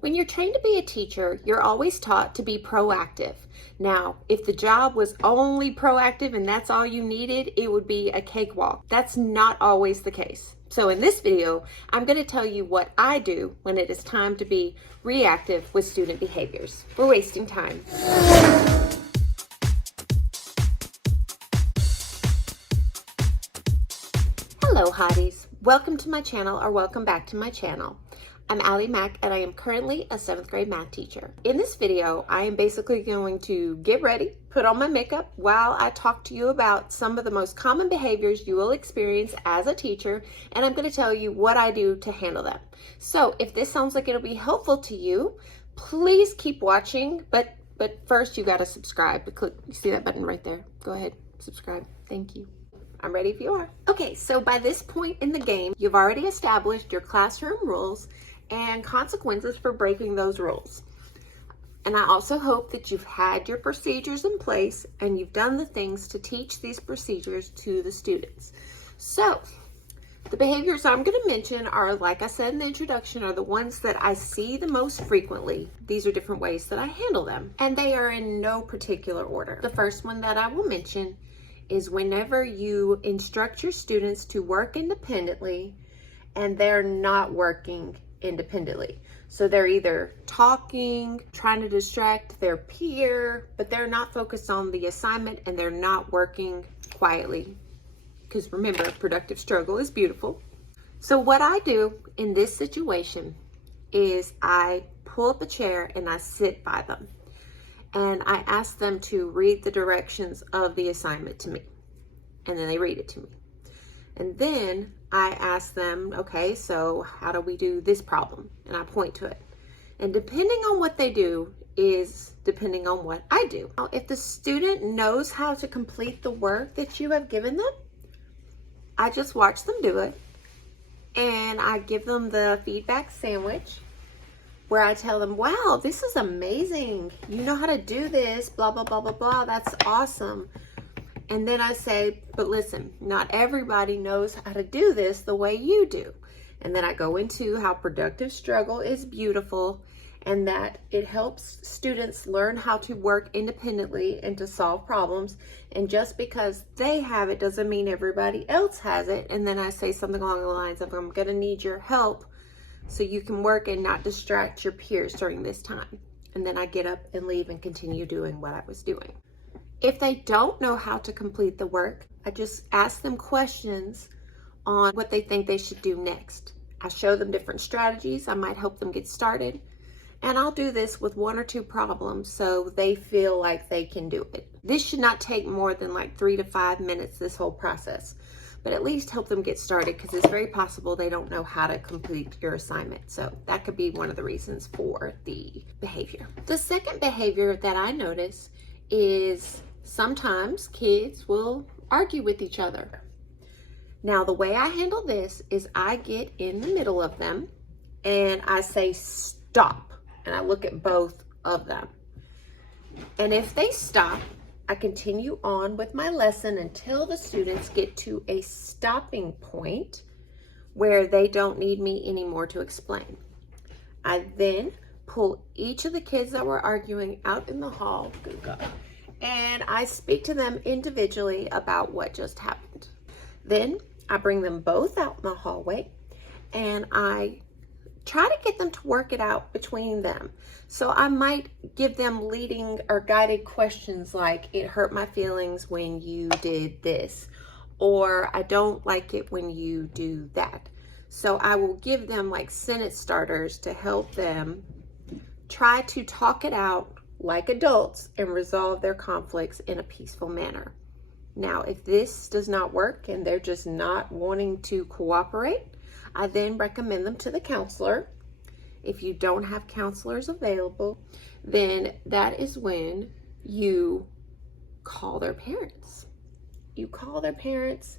When you're trained to be a teacher, you're always taught to be proactive. Now, if the job was only proactive and that's all you needed, it would be a cakewalk. That's not always the case. So in this video, I'm going to tell you what I do when it is time to be reactive with student behaviors. We're wasting time. Hello, hotties. Welcome to my channel, or welcome back to my channel. I'm Allie Mack, and I am currently a 7th grade math teacher. In this video, I am basically going to get ready, put on my makeup while I talk to you about some of the most common behaviors you will experience as a teacher, and I'm going to tell you what I do to handle them. So if this sounds like it'll be helpful to you, please keep watching, but first you got to subscribe. Click, you see that button right there? Go ahead, subscribe. Thank you. I'm ready if you are. Okay, so by this point in the game, you've already established your classroom rules and consequences for breaking those rules. And I also hope that you've had your procedures in place and you've done the things to teach these procedures to the students. So the behaviors I'm going to mention are, like I said in the introduction, are the ones that I see the most frequently. These are different ways that I handle them, and they are in no particular order. The first one that I will mention is whenever you instruct your students to work independently and they're not working independently. So they're either talking, trying to distract their peer, but they're not focused on the assignment and they're not working quietly. Because remember, productive struggle is beautiful. So what I do in this situation is I pull up a chair and I sit by them. And I ask them to read the directions of the assignment to me. And then they read it to me. And then I ask them, okay, so how do we do this problem? And I point to it. And depending on what they do is depending on what I do. Now, if the student knows how to complete the work that you have given them, I just watch them do it. And I give them the feedback sandwich, where I tell them, wow, this is amazing. You know how to do this, blah, blah, blah, blah, blah. That's awesome. And then I say, but listen, not everybody knows how to do this the way you do. And then I go into how productive struggle is beautiful and that it helps students learn how to work independently and to solve problems. And just because they have it doesn't mean everybody else has it. And then I say something along the lines of, I'm gonna need your help so you can work and not distract your peers during this time. And then I get up and leave and continue doing what I was doing. If they don't know how to complete the work, I just ask them questions on what they think they should do next. I show them different strategies. I might help them get started. And I'll do this with 1 or 2 problems so they feel like they can do it. This should not take more than like 3 to 5 minutes, this whole process. But at least help them get started, because it's very possible they don't know how to complete your assignment. So that could be one of the reasons for the behavior. The second behavior that I notice is sometimes kids will argue with each other. Now, the way I handle this is I get in the middle of them and I say, stop. And I look at both of them. And if they stop, I continue on with my lesson until the students get to a stopping point where they don't need me anymore to explain. I then pull each of the kids that were arguing out in the hall, good God, and I speak to them individually about what just happened. Then I bring them both out in the hallway and I try to get them to work it out between them. So I might give them leading or guided questions like, it hurt my feelings when you did this, or I don't like it when you do that. So I will give them like sentence starters to help them try to talk it out like adults and resolve their conflicts in a peaceful manner. Now, if this does not work and they're just not wanting to cooperate, I then recommend them to the counselor. If you don't have counselors available, then that is when you call their parents. You call their parents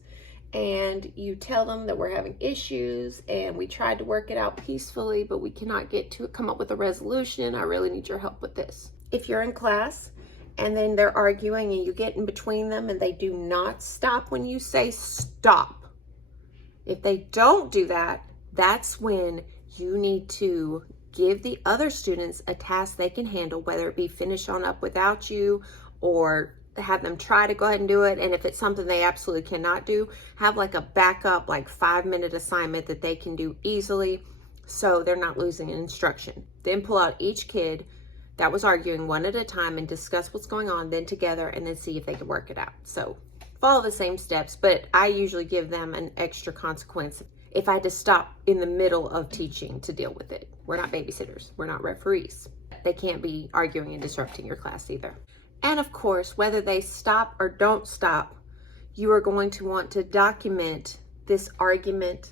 and you tell them that we're having issues and we tried to work it out peacefully, but we cannot come up with a resolution. I really need your help with this. If you're in class and then they're arguing and you get in between them and they do not stop when you say stop, if they don't do that, that's when you need to give the other students a task they can handle, whether it be finish on up without you or have them try to go ahead and do it. And if it's something they absolutely cannot do, have like a backup, like 5-minute assignment that they can do easily so they're not losing an instruction. Then pull out each kid that was arguing one at a time and discuss what's going on, then together, and then see if they can work it out. So follow the same steps, but I usually give them an extra consequence if I had to stop in the middle of teaching to deal with it. We're not babysitters. We're not referees. They can't be arguing and disrupting your class either. And of course, whether they stop or don't stop, you are going to want to document this argument,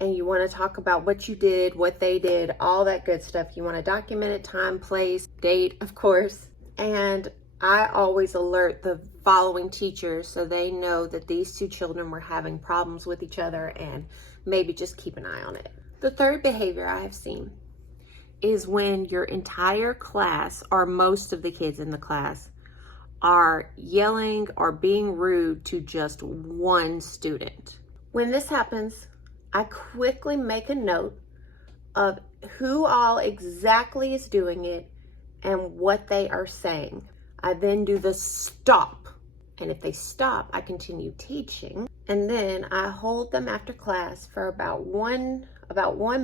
and you want to talk about what you did, what they did, all that good stuff. You want to document it, time, place, date, of course. And I always alert the following teachers so they know that these two children were having problems with each other, and maybe just keep an eye on it. The third behavior I have seen is when your entire class, or most of the kids in the class, are yelling or being rude to just one student. When this happens, I quickly make a note of who all exactly is doing it and what they are saying. I then do the stop. And if they stop, I continue teaching. And then I hold them after class for about one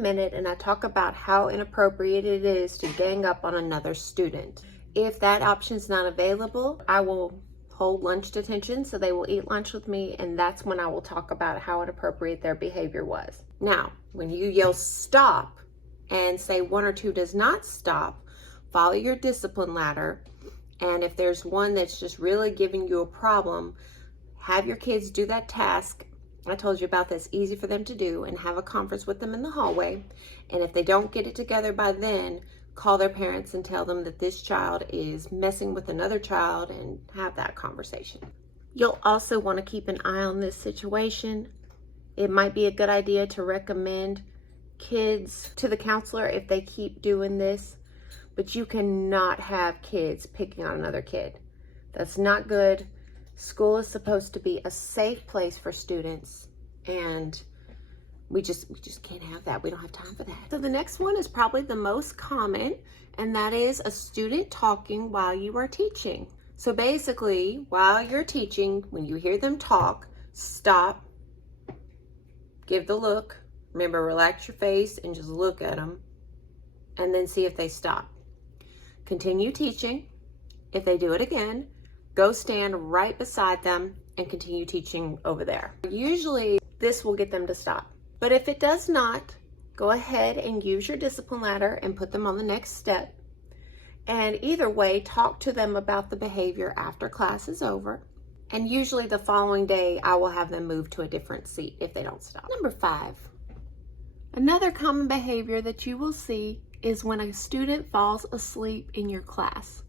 minute, and I talk about how inappropriate it is to gang up on another student. If that option is not available, I will hold lunch detention, so they will eat lunch with me, and that's when I will talk about how inappropriate their behavior was. Now, when you yell stop and say one or two does not stop, follow your discipline ladder. And if there's one that's just really giving you a problem, have your kids do that task I told you about that's easy for them to do, and have a conference with them in the hallway. And if they don't get it together by then, call their parents and tell them that this child is messing with another child, and have that conversation. You'll also want to keep an eye on this situation. It might be a good idea to recommend kids to the counselor if they keep doing this, but you cannot have kids picking on another kid. That's not good. School is supposed to be a safe place for students, and we just can't have that. We don't have time for that. So the next one is probably the most common, and that is a student talking while you are teaching. So basically, while you're teaching, when you hear them talk, stop, give the look. Remember, relax your face and just look at them, and then see if they stop. Continue teaching. If they do it again, go stand right beside them and continue teaching over there. Usually this will get them to stop. But if it does not, go ahead and use your discipline ladder and put them on the next step. And either way, talk to them about the behavior after class is over. And usually the following day, I will have them move to a different seat if they don't stop. Number 5. Another common behavior that you will see is when a student falls asleep in your class.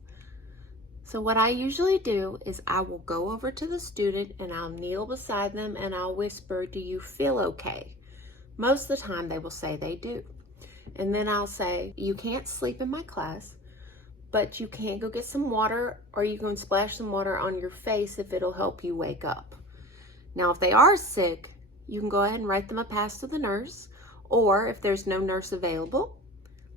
So what I usually do is I will go over to the student and I'll kneel beside them and I'll whisper, "Do you feel okay?" Most of the time they will say they do. And then I'll say, "You can't sleep in my class, but you can go get some water, or you can splash some water on your face if it'll help you wake up." Now, if they are sick, you can go ahead and write them a pass to the nurse, or if there's no nurse available,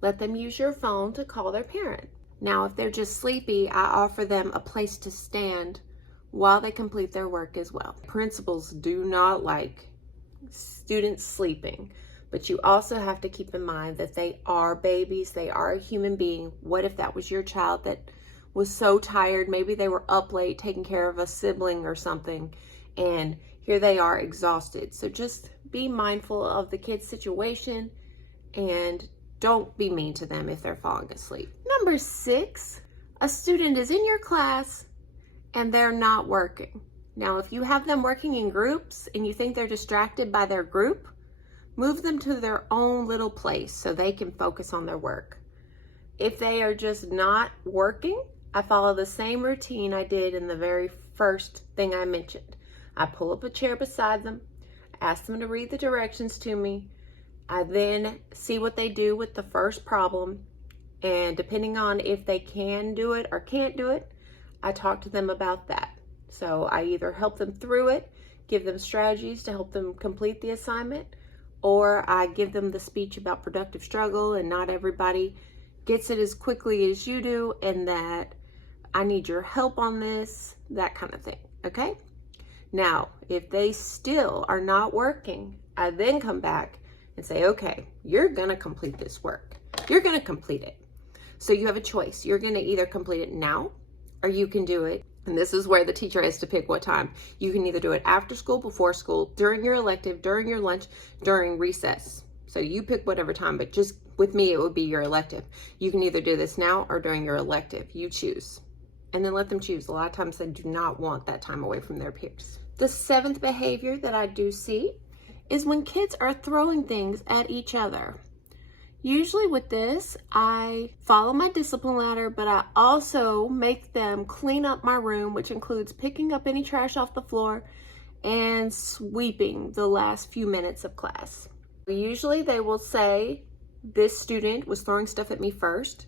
let them use your phone to call their parent. Now, if they're just sleepy, I offer them a place to stand while they complete their work as well. Principals do not like students sleeping, but you also have to keep in mind that they are babies. They are a human being. What if that was your child that was so tired? Maybe they were up late taking care of a sibling or something, and here they are exhausted. So just be mindful of the kid's situation and don't be mean to them if they're falling asleep. Number 6, a student is in your class and they're not working. Now, if you have them working in groups and you think they're distracted by their group, move them to their own little place so they can focus on their work. If they are just not working, I follow the same routine I did in the very first thing I mentioned. I pull up a chair beside them, ask them to read the directions to me. I then see what they do with the first problem, and depending on if they can do it or can't do it, I talk to them about that. So I either help them through it, give them strategies to help them complete the assignment, or I give them the speech about productive struggle and not everybody gets it as quickly as you do, and that I need your help on this, that kind of thing, okay? Now, if they still are not working, I then come back and say, okay, you're gonna complete this work. You're gonna complete it. So you have a choice. You're gonna either complete it now, or you can do it, and this is where the teacher has to pick what time. You can either do it after school, before school, during your elective, during your lunch, during recess. So you pick whatever time, but just with me, it would be your elective. You can either do this now or during your elective. You choose. And then let them choose. A lot of times they do not want that time away from their peers. The seventh behavior that I do see is when kids are throwing things at each other. Usually with this, I follow my discipline ladder, but I also make them clean up my room, which includes picking up any trash off the floor and sweeping the last few minutes of class. Usually they will say, this student was throwing stuff at me first.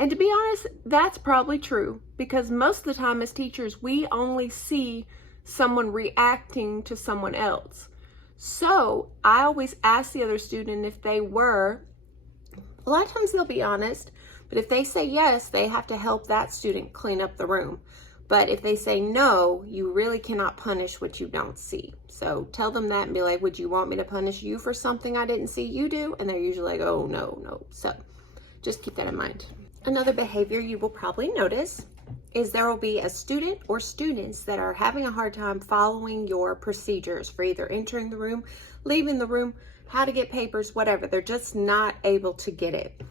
And to be honest, that's probably true, because most of the time as teachers, we only see someone reacting to someone else. So I always ask the other student if they were. A lot of times they'll be honest, but if they say yes, they have to help that student clean up the room. But if they say no, you really cannot punish what you don't see. So tell them that and be like, would you want me to punish you for something I didn't see you do? And they're usually like, oh, no. So just keep that in mind. Another behavior you will probably notice is there will be a student or students that are having a hard time following your procedures for either entering the room, leaving the room, how to get papers, whatever. They're just not able to get it.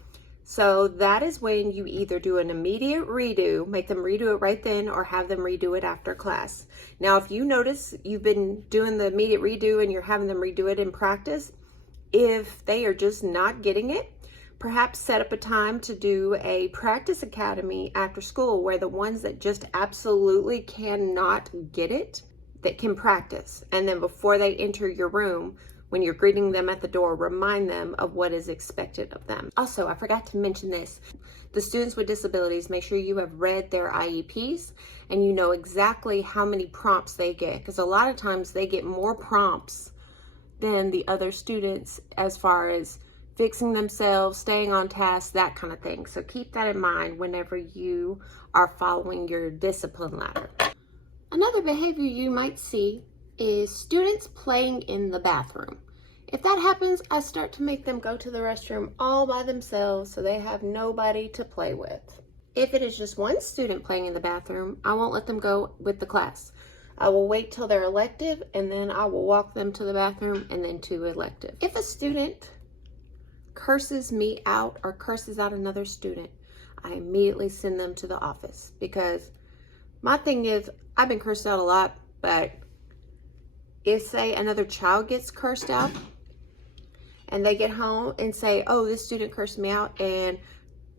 So that is when you either do an immediate redo, make them redo it right then, or have them redo it after class. Now, if you notice you've been doing the immediate redo and you're having them redo it in practice, if they are just not getting it, perhaps set up a time to do a practice academy after school where the ones that just absolutely cannot get it, that can practice. And then before they enter your room, when you're greeting them at the door, remind them of what is expected of them. Also, I forgot to mention this. The students with disabilities, make sure you have read their IEPs and you know exactly how many prompts they get, because a lot of times they get more prompts than the other students as far as fixing themselves, staying on task, that kind of thing. So keep that in mind whenever you are following your discipline ladder. Another behavior you might see is students playing in the bathroom. If that happens, I start to make them go to the restroom all by themselves so they have nobody to play with. If it is just one student playing in the bathroom, I won't let them go with the class. I will wait till they're elective and then I will walk them to the bathroom and then to elective. If a student curses me out or curses out another student, I immediately send them to the office, because my thing is, I've been cursed out a lot, but if say another child gets cursed out and they get home and say, oh, this student cursed me out and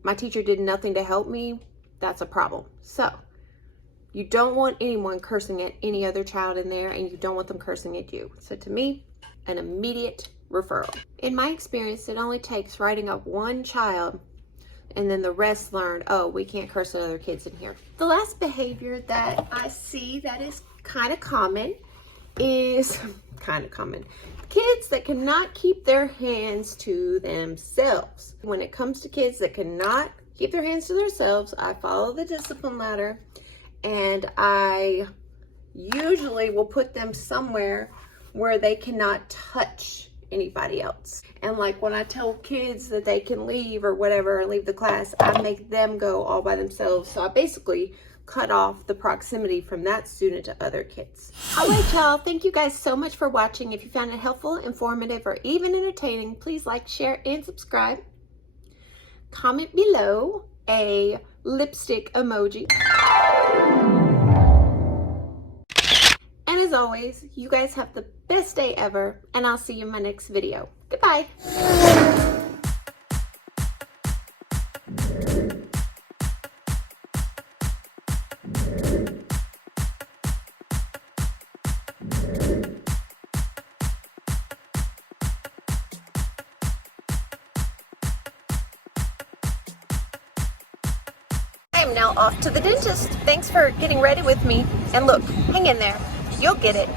my teacher did nothing to help me, that's a problem. So you don't want anyone cursing at any other child in there, and you don't want them cursing at you. So to me, an immediate referral. In my experience, it only takes writing up one child and then the rest learned, oh, we can't curse at other kids in here. The last behavior that I see that is kind of common is kids that cannot keep their hands to themselves. When it comes to kids that cannot keep their hands to themselves, I follow the discipline ladder, and I usually will put them somewhere where they cannot touch anybody else. And like when I tell kids that they can leave or whatever, or leave the class, I make them go all by themselves. So I basically cut off the proximity from that student to other kids. All right, y'all, thank you guys so much for watching. If you found it helpful, informative, or even entertaining, please like, share, and subscribe. Comment below a lipstick emoji. And as always, you guys have the best day ever, and I'll see you in my next video. Goodbye. I'm now off to the dentist. Thanks for getting ready with me. And look, hang in there. You'll get it.